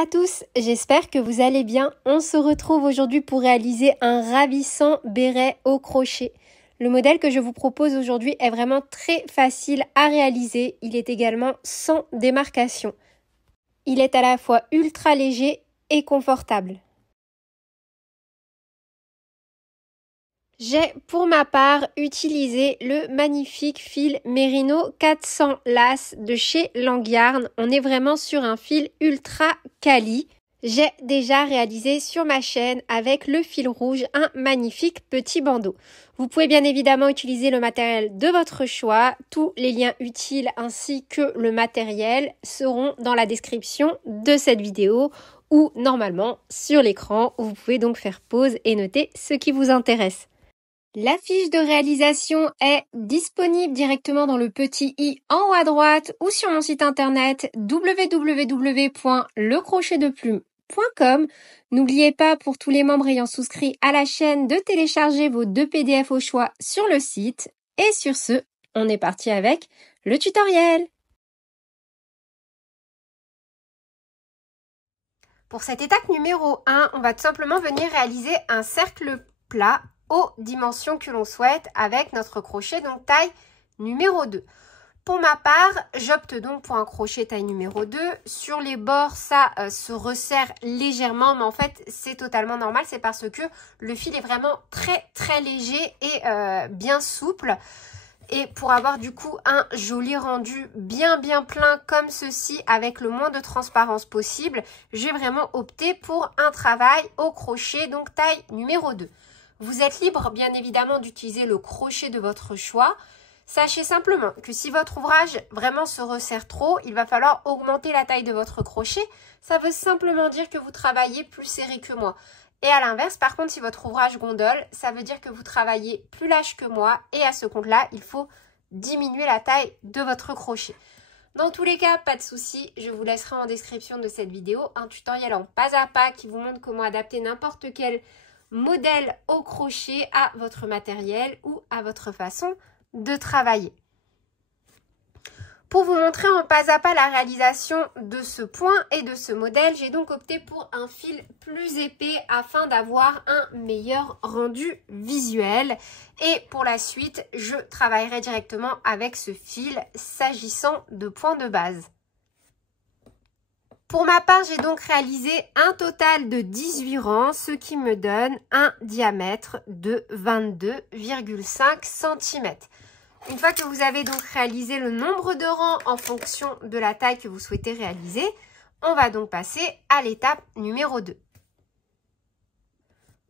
à tous, j'espère que vous allez bien. On se retrouve aujourd'hui pour réaliser un ravissant béret au crochet. Le modèle que je vous propose aujourd'hui est vraiment très facile à réaliser. Il est également sans démarcation. Il est à la fois ultra léger et confortable. J'ai pour ma part utilisé le magnifique fil Merino 400 laces de chez Langyarn. On est vraiment sur un fil ultra quali. J'ai déjà réalisé sur ma chaîne avec le fil rouge un magnifique petit bandeau. Vous pouvez bien évidemment utiliser le matériel de votre choix. Tous les liens utiles ainsi que le matériel seront dans la description de cette vidéo ou normalement sur l'écran où vous pouvez donc faire pause et noter ce qui vous intéresse. La fiche de réalisation est disponible directement dans le petit i en haut à droite ou sur mon site internet www.lecrochetdeplume.com. N'oubliez pas pour tous les membres ayant souscrit à la chaîne de télécharger vos 2 PDF au choix sur le site. Et sur ce, on est parti avec le tutoriel. Pour cette étape numéro 1, on va tout simplement venir réaliser un cercle plat aux dimensions que l'on souhaite avec notre crochet, donc taille numéro 2. Pour ma part, j'opte donc pour un crochet taille numéro 2. Sur les bords, ça se resserre légèrement, mais en fait, c'est totalement normal. C'est parce que le fil est vraiment très léger et bien souple. Et pour avoir du coup un joli rendu bien plein comme ceci avec le moins de transparence possible, j'ai vraiment opté pour un travail au crochet, donc taille numéro 2. Vous êtes libre bien évidemment d'utiliser le crochet de votre choix. Sachez simplement que si votre ouvrage vraiment se resserre trop, il va falloir augmenter la taille de votre crochet. Ça veut simplement dire que vous travaillez plus serré que moi. Et à l'inverse, par contre, si votre ouvrage gondole, ça veut dire que vous travaillez plus lâche que moi. Et à ce compte-là, il faut diminuer la taille de votre crochet. Dans tous les cas, pas de souci, je vous laisserai en description de cette vidéo un tutoriel en pas à pas qui vous montre comment adapter n'importe quel modèle au crochet à votre matériel ou à votre façon de travailler. Pour vous montrer en pas à pas la réalisation de ce point et de ce modèle, j'ai donc opté pour un fil plus épais afin d'avoir un meilleur rendu visuel. Et pour la suite, je travaillerai directement avec ce fil s'agissant de points de base. Pour ma part, j'ai donc réalisé un total de 18 rangs, ce qui me donne un diamètre de 22,5 cm. Une fois que vous avez donc réalisé le nombre de rangs en fonction de la taille que vous souhaitez réaliser, on va donc passer à l'étape numéro 2.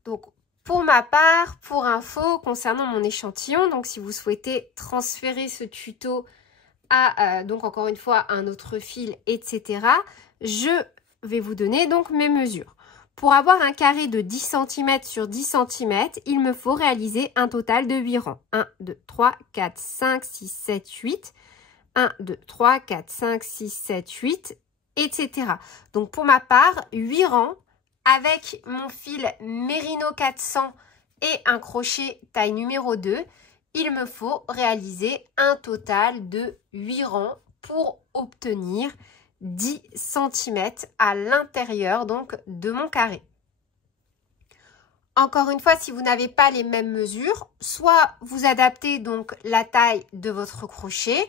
Donc, pour ma part, pour info, concernant mon échantillon, donc si vous souhaitez transférer ce tuto à, donc encore une fois, un autre fil, etc., je vais vous donner donc mes mesures. Pour avoir un carré de 10 cm sur 10 cm, il me faut réaliser un total de 8 rangs. 1, 2, 3, 4, 5, 6, 7, 8. 1, 2, 3, 4, 5, 6, 7, 8, etc. Donc pour ma part, 8 rangs avec mon fil Merino 400 et un crochet taille numéro 2. Il me faut réaliser un total de 8 rangs pour obtenir 10 cm à l'intérieur donc de mon carré. Encore une fois, si vous n'avez pas les mêmes mesures, soit vous adaptez donc la taille de votre crochet,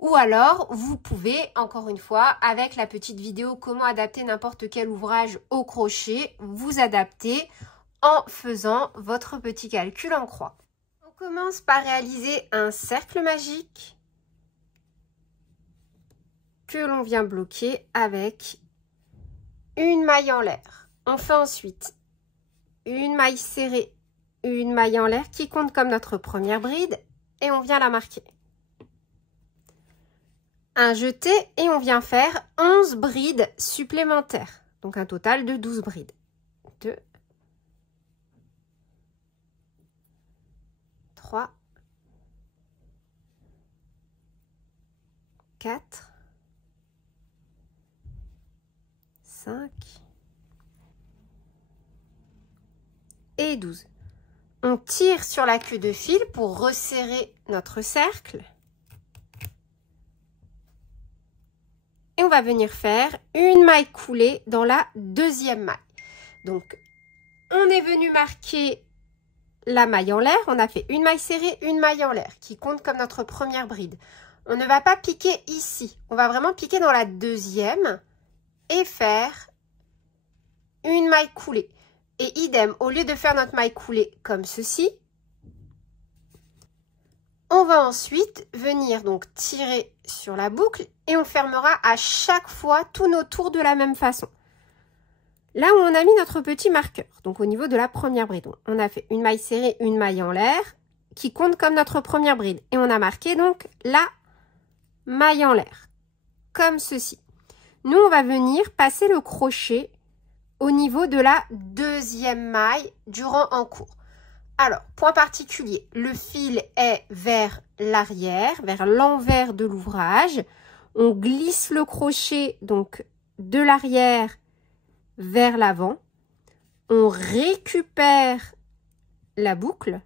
ou alors vous pouvez, encore une fois, avec la petite vidéo comment adapter n'importe quel ouvrage au crochet, vous adapter en faisant votre petit calcul en croix. On commence par réaliser un cercle magique que l'on vient bloquer avec une maille en l'air. On fait ensuite une maille serrée, une maille en l'air qui compte comme notre première bride et on vient la marquer. Un jeté et on vient faire 11 brides supplémentaires. Donc un total de 12 brides. 2, 3, 4, 5 et 12. On tire sur la queue de fil pour resserrer notre cercle. Et on va venir faire une maille coulée dans la deuxième maille. Donc, on est venu marquer la maille en l'air. On a fait une maille serrée, une maille en l'air qui compte comme notre première bride. On ne va pas piquer ici. On va vraiment piquer dans la deuxième et faire une maille coulée. Et idem, au lieu de faire notre maille coulée comme ceci, on va ensuite venir donc tirer sur la boucle et on fermera à chaque fois tous nos tours de la même façon. Là où on a mis notre petit marqueur, donc au niveau de la première bride, on a fait une maille serrée, une maille en l'air qui compte comme notre première bride. Et on a marqué donc la maille en l'air, comme ceci. Nous, on va venir passer le crochet au niveau de la deuxième maille du rang en cours. Alors, point particulier, le fil est vers l'arrière, vers l'envers de l'ouvrage. On glisse le crochet donc de l'arrière vers l'avant. On récupère la boucle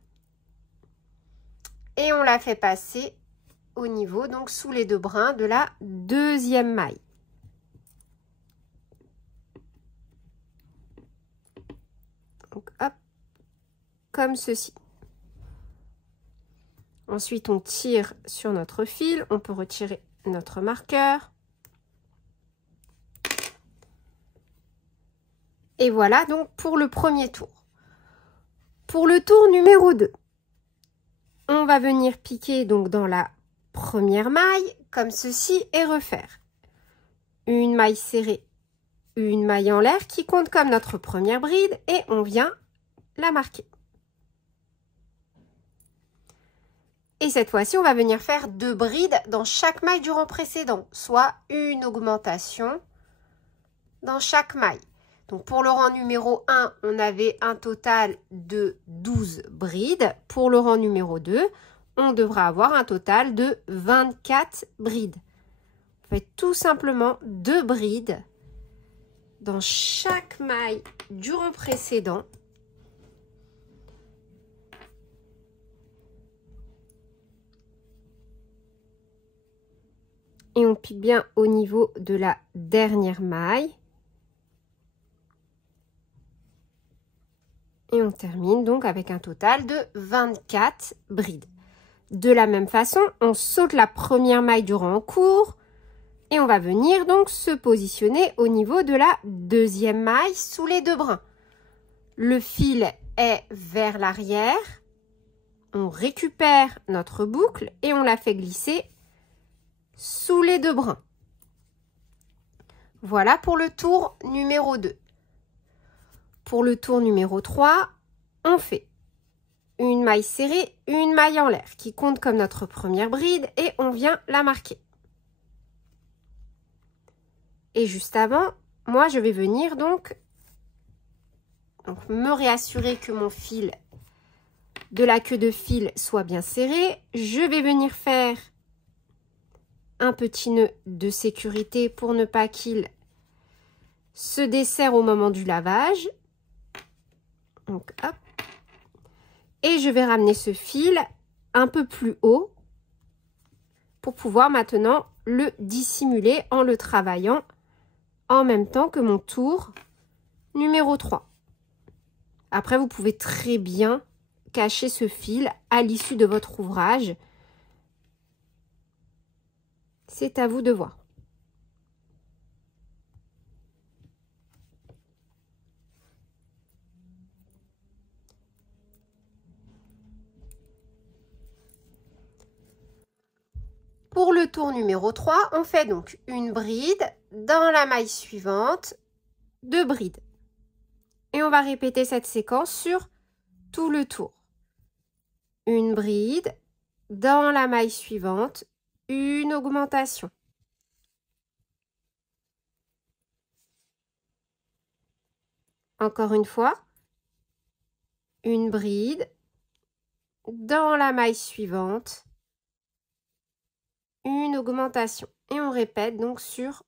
et on la fait passer au niveau, donc sous les deux brins de la deuxième maille. Donc, hop, comme ceci. Ensuite, on tire sur notre fil. On peut retirer notre marqueur. Et voilà donc pour le premier tour. Pour le tour numéro 2, on va venir piquer donc dans la première maille, comme ceci, et refaire une maille serrée, une maille en l'air qui compte comme notre première bride et on vient la marquer. Et cette fois-ci, on va venir faire 2 brides dans chaque maille du rang précédent, soit une augmentation dans chaque maille. Donc pour le rang numéro 1, on avait un total de 12 brides. Pour le rang numéro 2, on devra avoir un total de 24 brides. On fait tout simplement 2 brides dans chaque maille du rang précédent. Et on pique bien au niveau de la dernière maille. Et on termine donc avec un total de 24 brides. De la même façon, on saute la première maille du rang en cours. Et on va venir donc se positionner au niveau de la deuxième maille sous les 2 brins. Le fil est vers l'arrière. On récupère notre boucle et on la fait glisser sous les 2 brins. Voilà pour le tour numéro 2. Pour le tour numéro 3, on fait une maille serrée, une maille en l'air qui compte comme notre première bride et on vient la marquer. Et juste avant, moi je vais venir donc me réassurer que mon fil de la queue de fil soit bien serré. Je vais venir faire un petit nœud de sécurité pour ne pas qu'il se desserre au moment du lavage. Donc, hop. Et je vais ramener ce fil un peu plus haut pour pouvoir maintenant le dissimuler en le travaillant en même temps que mon tour numéro 3. Après, vous pouvez très bien cacher ce fil à l'issue de votre ouvrage. C'est à vous de voir. Pour le tour numéro 3, on fait donc une bride dans la maille suivante, 2 brides. Et on va répéter cette séquence sur tout le tour. Une bride dans la maille suivante, une augmentation. Encore une fois, une bride dans la maille suivante, une augmentation. Et on répète donc sur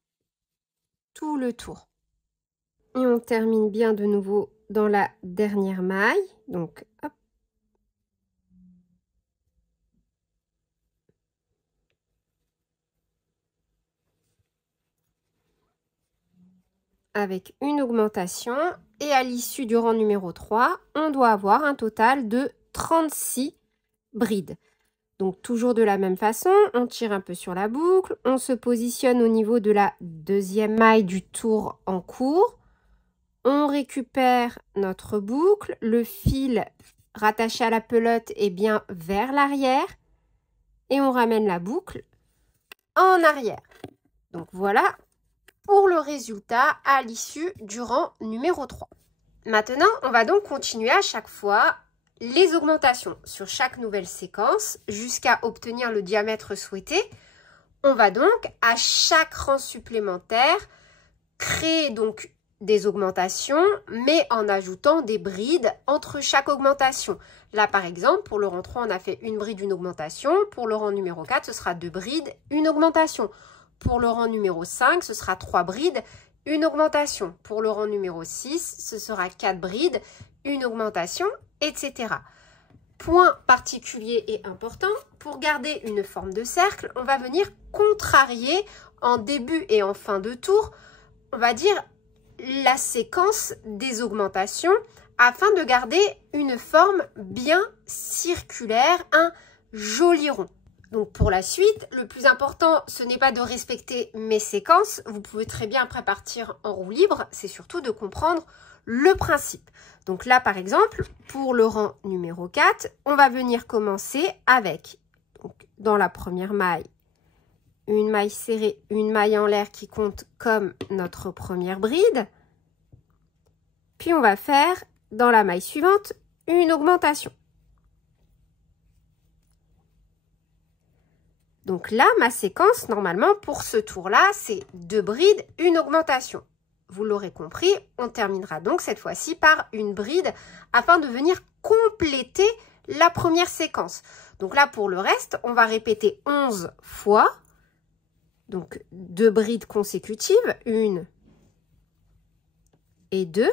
tout le tour. Et on termine bien de nouveau dans la dernière maille. Donc, hop. avec une augmentation. Et à l'issue du rang numéro 3, on doit avoir un total de 36 brides. Donc toujours de la même façon, on tire un peu sur la boucle, on se positionne au niveau de la deuxième maille du tour en cours. On récupère notre boucle, le fil rattaché à la pelote est bien vers l'arrière et on ramène la boucle en arrière. Donc voilà pour le résultat à l'issue du rang numéro 3. Maintenant, on va donc continuer à chaque fois les augmentations sur chaque nouvelle séquence jusqu'à obtenir le diamètre souhaité. On va donc à chaque rang supplémentaire créer donc des augmentations, mais en ajoutant des brides entre chaque augmentation. Là, par exemple, pour le rang 3, on a fait une bride, une augmentation. Pour le rang numéro 4, ce sera 2 brides, une augmentation. Pour le rang numéro 5, ce sera 3 brides, une augmentation. Pour le rang numéro 6, ce sera 4 brides, une augmentation, etc. Point particulier et important, pour garder une forme de cercle, on va venir contrarier en début et en fin de tour, on va dire, la séquence des augmentations afin de garder une forme bien circulaire, un joli rond. Donc pour la suite, le plus important, ce n'est pas de respecter mes séquences. Vous pouvez très bien après partir en roue libre, c'est surtout de comprendre le principe. Donc là, par exemple, pour le rang numéro 4, on va venir commencer avec, donc, dans la première maille, une maille serrée, une maille en l'air qui compte comme notre première bride. Puis on va faire, dans la maille suivante, une augmentation. Donc là, ma séquence, normalement, pour ce tour-là, c'est 2 brides, une augmentation. Vous l'aurez compris, on terminera donc cette fois-ci par une bride afin de venir compléter la première séquence. Donc là, pour le reste, on va répéter 11 fois. Donc 2 brides consécutives, 1 et 2,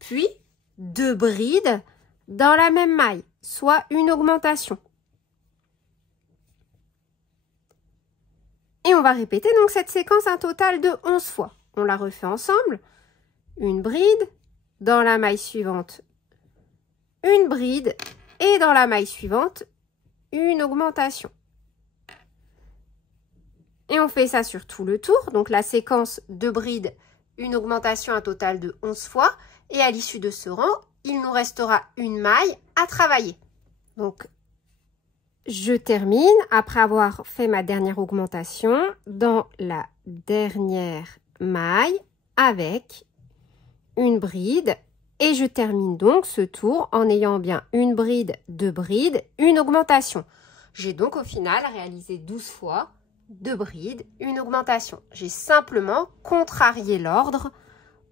puis 2 brides dans la même maille, soit une augmentation. Et on va répéter donc cette séquence un total de 11 fois. On la refait ensemble. Une bride, dans la maille suivante, une bride, et dans la maille suivante, une augmentation. Et on fait ça sur tout le tour. Donc la séquence 2 brides, une augmentation, un total de 11 fois. Et à l'issue de ce rang, il nous restera une maille à travailler. Donc je termine après avoir fait ma dernière augmentation dans la dernière maille avec une bride et je termine donc ce tour en ayant bien une bride, 2 brides, une augmentation. J'ai donc au final réalisé 12 fois 2 brides, une augmentation. J'ai simplement contrarié l'ordre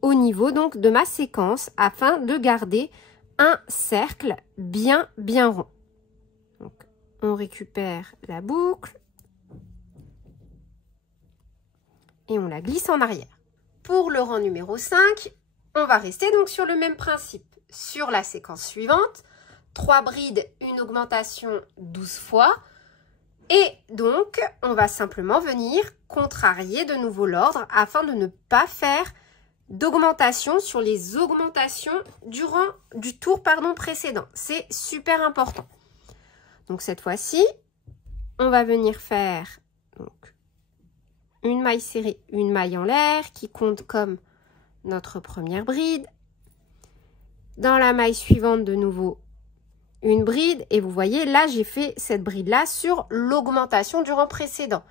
au niveau donc de ma séquence afin de garder un cercle bien rond. Donc, on récupère la boucle et on la glisse en arrière. Pour le rang numéro 5, on va rester donc sur le même principe. Sur la séquence suivante, 3 brides, une augmentation 12 fois. Et donc, on va simplement venir contrarier de nouveau l'ordre afin de ne pas faire d'augmentation sur les augmentations du tour précédent. C'est super important. Donc cette fois-ci, on va venir faire donc, une maille serrée, une maille en l'air qui compte comme notre première bride. Dans la maille suivante, de nouveau, une bride. Et vous voyez, là, j'ai fait cette bride-là sur l'augmentation du rang précédent.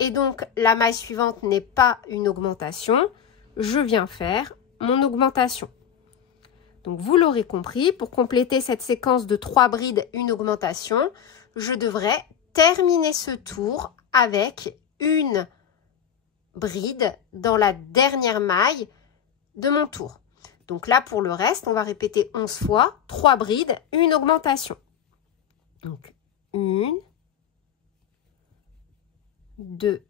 Et donc, la maille suivante n'est pas une augmentation. Je viens faire mon augmentation. Donc, vous l'aurez compris, pour compléter cette séquence de 3 brides, une augmentation, je devrais terminer ce tour avec une bride dans la dernière maille de mon tour. Donc là, pour le reste, on va répéter 11 fois, 3 brides, une augmentation. Donc, 1, 2,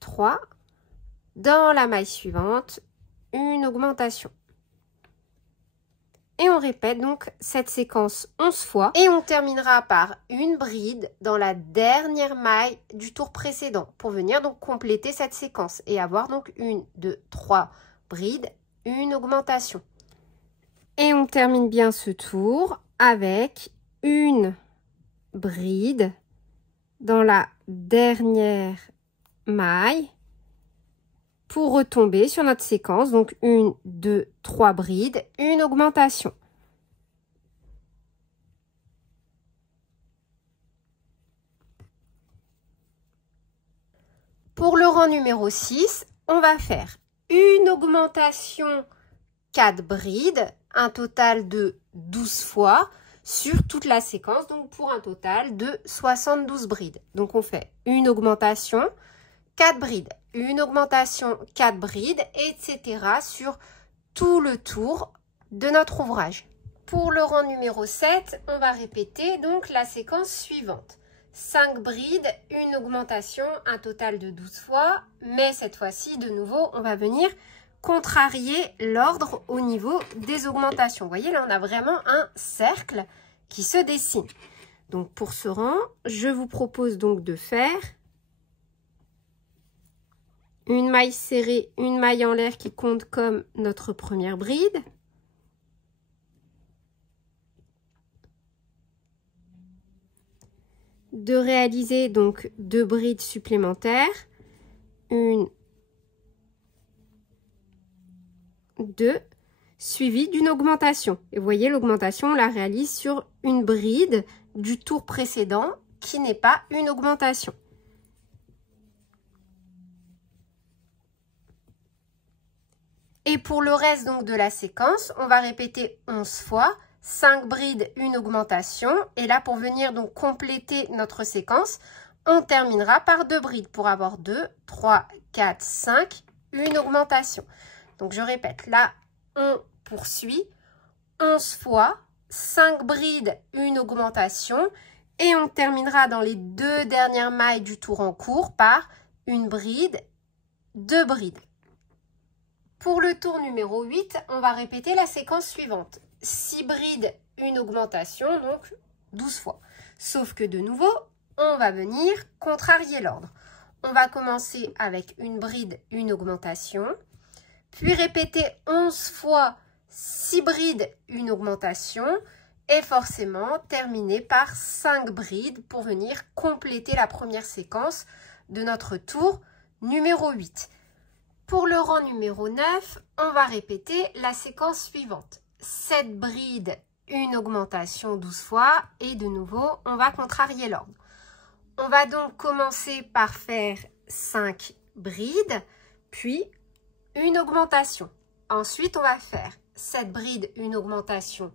3. Dans la maille suivante, une augmentation. Et on répète donc cette séquence 11 fois. Et on terminera par une bride dans la dernière maille du tour précédent pour venir donc compléter cette séquence et avoir donc 1, 2, 3 brides, une augmentation. Et on termine bien ce tour avec une bride dans la dernière maille pour retomber sur notre séquence. Donc 1, 2, 3 brides, une augmentation. Pour le rang numéro 6, on va faire une augmentation 4 brides, un total de 12 fois sur toute la séquence, donc pour un total de 72 brides. Donc on fait une augmentation, 4 brides, une augmentation, 4 brides, etc. sur tout le tour de notre ouvrage. Pour le rang numéro 7, on va répéter donc la séquence suivante. 5 brides, une augmentation, un total de 12 fois, mais cette fois-ci, de nouveau, on va venir contrarier l'ordre au niveau des augmentations. Vous voyez, là, on a vraiment un cercle qui se dessine. Donc, pour ce rang, je vous propose donc de faire une maille serrée, une maille en l'air qui compte comme notre première bride. De réaliser donc 2 brides supplémentaires. 1, 2, suivi d'une augmentation. Et vous voyez, l'augmentation, on la réalise sur une bride du tour précédent qui n'est pas une augmentation. Et pour le reste donc de la séquence, on va répéter 11 fois, 5 brides, une augmentation. Et là, pour venir donc compléter notre séquence, on terminera par 2 brides pour avoir 2, 3, 4, 5, une augmentation. Donc, je répète, là, on poursuit 11 fois, 5 brides, une augmentation. Et on terminera dans les 2 dernières mailles du tour en cours par une bride, 2 brides. Pour le tour numéro 8, on va répéter la séquence suivante. 6 brides, une augmentation, donc 12 fois. Sauf que de nouveau, on va venir contrarier l'ordre. On va commencer avec une bride, une augmentation, puis répéter 11 fois 6 brides, une augmentation, et forcément terminer par 5 brides pour venir compléter la première séquence de notre tour numéro 8. Pour le rang numéro 9, on va répéter la séquence suivante. 7 brides, une augmentation 12 fois et de nouveau, on va contrarier l'ordre. On va donc commencer par faire 5 brides, puis une augmentation. Ensuite, on va faire 7 brides, une augmentation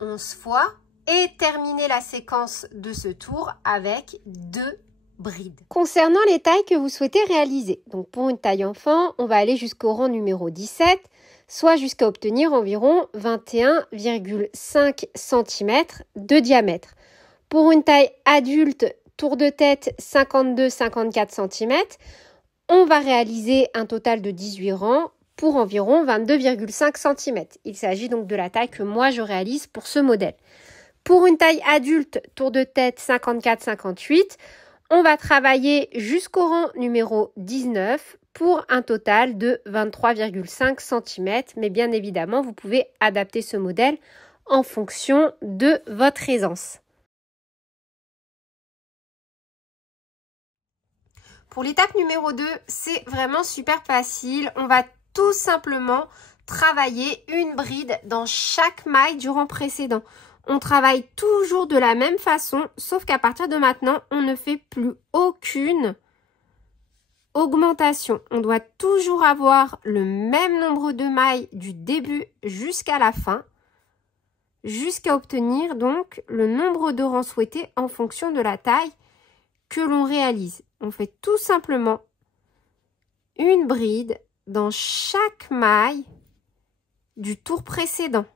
11 fois et terminer la séquence de ce tour avec 2 brides. Concernant les tailles que vous souhaitez réaliser, donc pour une taille enfant, on va aller jusqu'au rang numéro 17, soit jusqu'à obtenir environ 21,5 cm de diamètre. Pour une taille adulte, tour de tête 52-54 cm, on va réaliser un total de 18 rangs pour environ 22,5 cm. Il s'agit donc de la taille que moi je réalise pour ce modèle. Pour une taille adulte, tour de tête 54-58, on va travailler jusqu'au rang numéro 19 pour un total de 23,5 cm. Mais bien évidemment, vous pouvez adapter ce modèle en fonction de votre aisance. Pour l'étape numéro 2, c'est vraiment super facile. On va tout simplement travailler une bride dans chaque maille du rang précédent. On travaille toujours de la même façon, sauf qu'à partir de maintenant, on ne fait plus aucune augmentation. On doit toujours avoir le même nombre de mailles du début jusqu'à la fin, jusqu'à obtenir donc le nombre de rangs souhaités en fonction de la taille que l'on réalise. On fait tout simplement une bride dans chaque maille du tour précédent.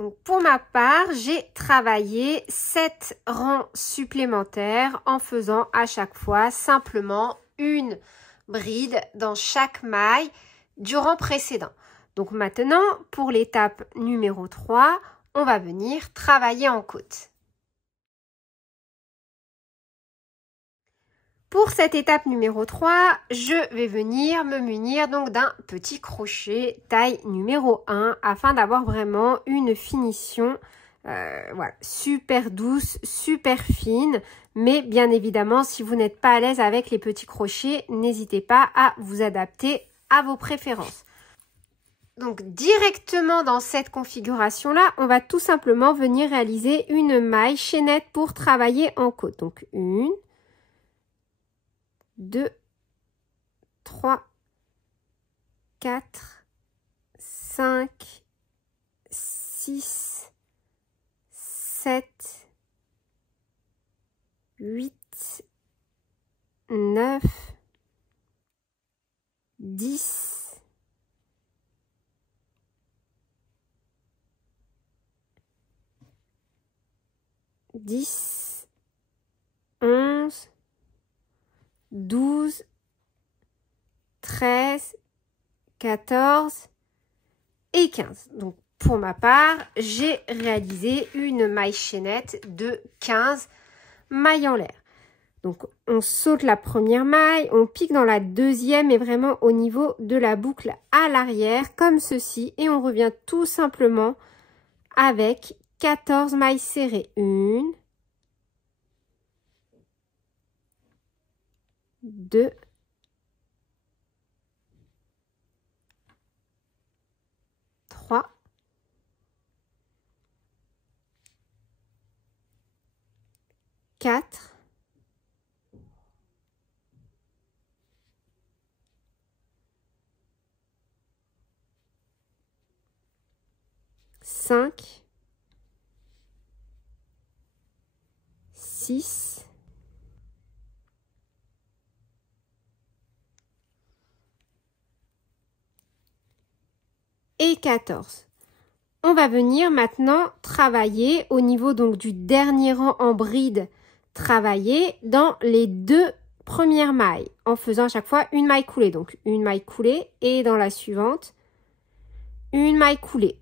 Donc pour ma part, j'ai travaillé 7 rangs supplémentaires en faisant à chaque fois simplement une bride dans chaque maille du rang précédent. Donc maintenant, pour l'étape numéro 3, on va venir travailler en côte. Pour cette étape numéro 3, je vais venir me munir donc d'un petit crochet taille numéro 1 afin d'avoir vraiment une finition voilà, super douce, super fine. Mais bien évidemment, si vous n'êtes pas à l'aise avec les petits crochets, n'hésitez pas à vous adapter à vos préférences. Donc directement dans cette configuration-là, on va tout simplement venir réaliser une maille chaînette pour travailler en côte. Donc 1, 2, 3, 4, 5, 6, 7, 8, 9, 10, 11, 12, 13, 14 et 15. Donc, pour ma part, j'ai réalisé une maille chaînette de 15 mailles en l'air. Donc, on saute la première maille, on pique dans la deuxième et vraiment au niveau de la boucle à l'arrière, comme ceci. Et on revient tout simplement avec 14 mailles serrées. 1, 2, 3, 4, 5, 6, 14. On va venir maintenant travailler au niveau donc du dernier rang en bride, travailler dans les 2 premières mailles en faisant à chaque fois une maille coulée. Donc une maille coulée et dans la suivante, une maille coulée.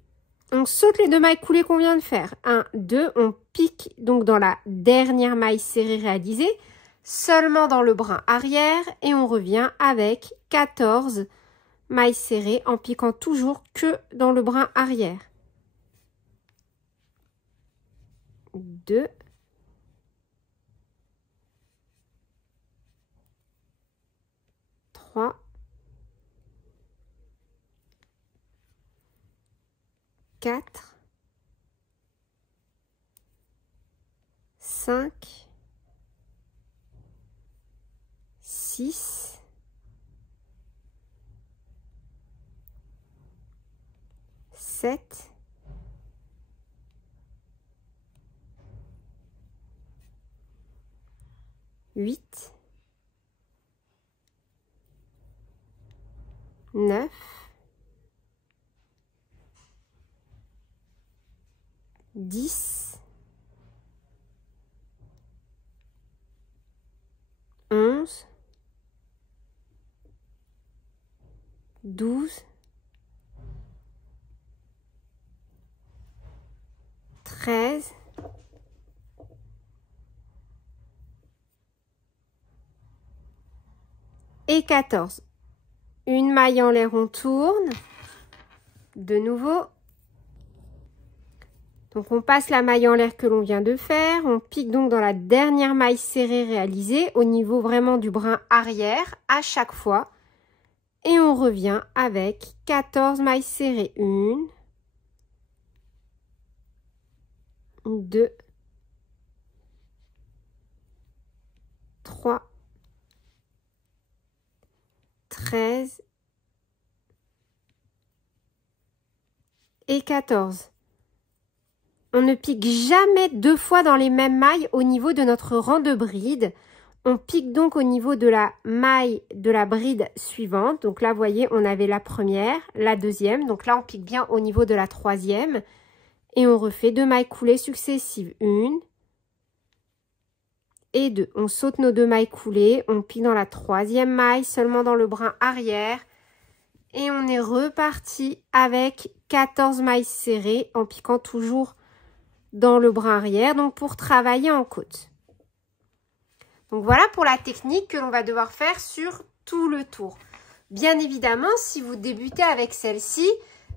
On saute les 2 mailles coulées qu'on vient de faire. 1, 2, on pique donc dans la dernière maille serrée réalisée, seulement dans le brin arrière et on revient avec 14 mailles serrées en piquant toujours que dans le brin arrière. 2, 3, 4, 5, 6, 7, 8, 9, 10, 11, 12, 13, 14. Une maille en l'air, on tourne. De nouveau. Donc, on passe la maille en l'air que l'on vient de faire. On pique donc dans la dernière maille serrée réalisée au niveau vraiment du brin arrière à chaque fois. Et on revient avec 14 mailles serrées. 1, 2, 3, 13 et 14. On ne pique jamais 2 fois dans les mêmes mailles au niveau de notre rang de bride. On pique donc au niveau de la maille de la bride suivante. Donc là, vous voyez, on avait la première, la deuxième. Donc là, on pique bien au niveau de la troisième. Et on refait 2 mailles coulées successives. 1 et 2. On saute nos 2 mailles coulées, on pique dans la 3e maille, seulement dans le brin arrière. Et on est reparti avec 14 mailles serrées en piquant toujours dans le brin arrière, donc pour travailler en côte. Donc voilà pour la technique que l'on va devoir faire sur tout le tour. Bien évidemment, si vous débutez avec celle-ci,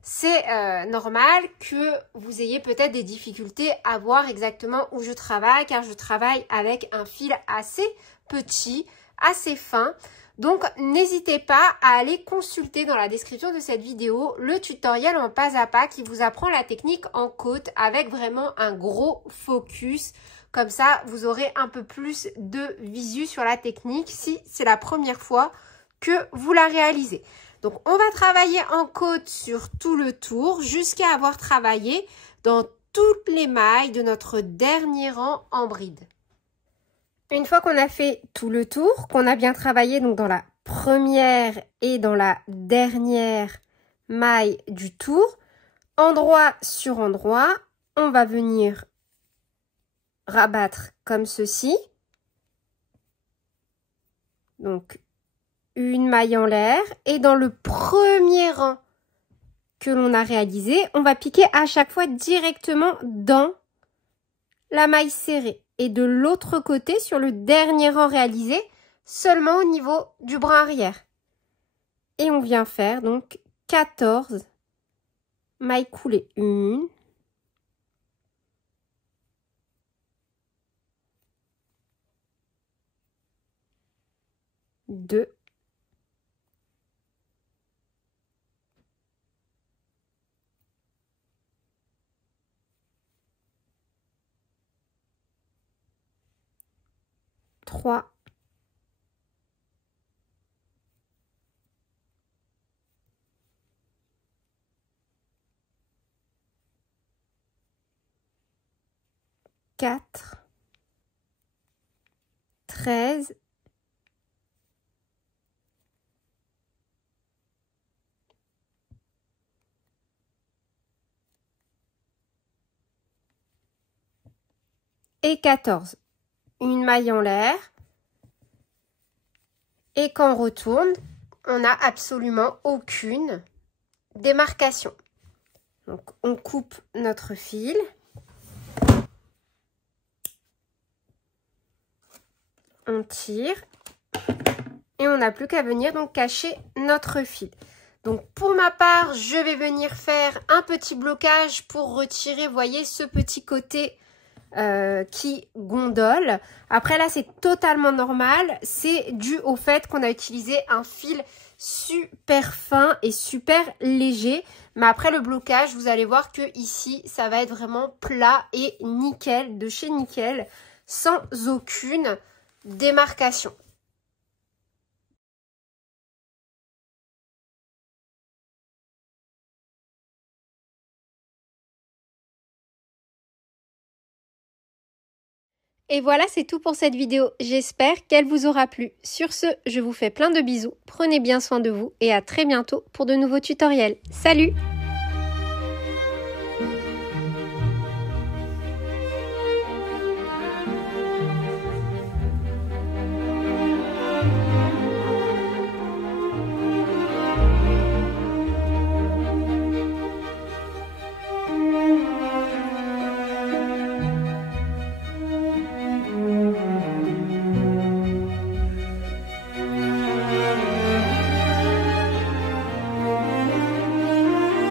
c'est normal que vous ayez peut-être des difficultés à voir exactement où je travaille, car je travaille avec un fil assez petit, assez fin. Donc, n'hésitez pas à aller consulter dans la description de cette vidéo le tutoriel en pas à pas qui vous apprend la technique en côte avec vraiment un gros focus. Comme ça, vous aurez un peu plus de visu sur la technique si c'est la première fois que vous la réalisez. Donc, on va travailler en côte sur tout le tour jusqu'à avoir travaillé dans toutes les mailles de notre dernier rang en bride. Une fois qu'on a fait tout le tour, qu'on a bien travaillé donc dans la première et dans la dernière maille du tour, endroit sur endroit, on va venir rabattre comme ceci. Donc, une maille en l'air et dans le premier rang que l'on a réalisé, on va piquer à chaque fois directement dans la maille serrée. Et de l'autre côté, sur le dernier rang réalisé, seulement au niveau du bras arrière. Et on vient faire donc 14 mailles coulées. 1, 2, 3, 4, 13, 14. Une maille en l'air. Et quand on retourne, on n'a absolument aucune démarcation. Donc, on coupe notre fil. On tire. Et on n'a plus qu'à venir donc cacher notre fil. Donc, pour ma part, je vais venir faire un petit blocage pour retirer, vous voyez, ce petit côté qui gondole. Après là, c'est totalement normal. C'est dû au fait qu'on a utilisé un fil super fin et super léger. Mais après le blocage, vous allez voir que ici, ça va être vraiment plat et nickel, de chez nickel, sans aucune démarcation. Et voilà, c'est tout pour cette vidéo. J'espère qu'elle vous aura plu. Sur ce, je vous fais plein de bisous. Prenez bien soin de vous et à très bientôt pour de nouveaux tutoriels. Salut!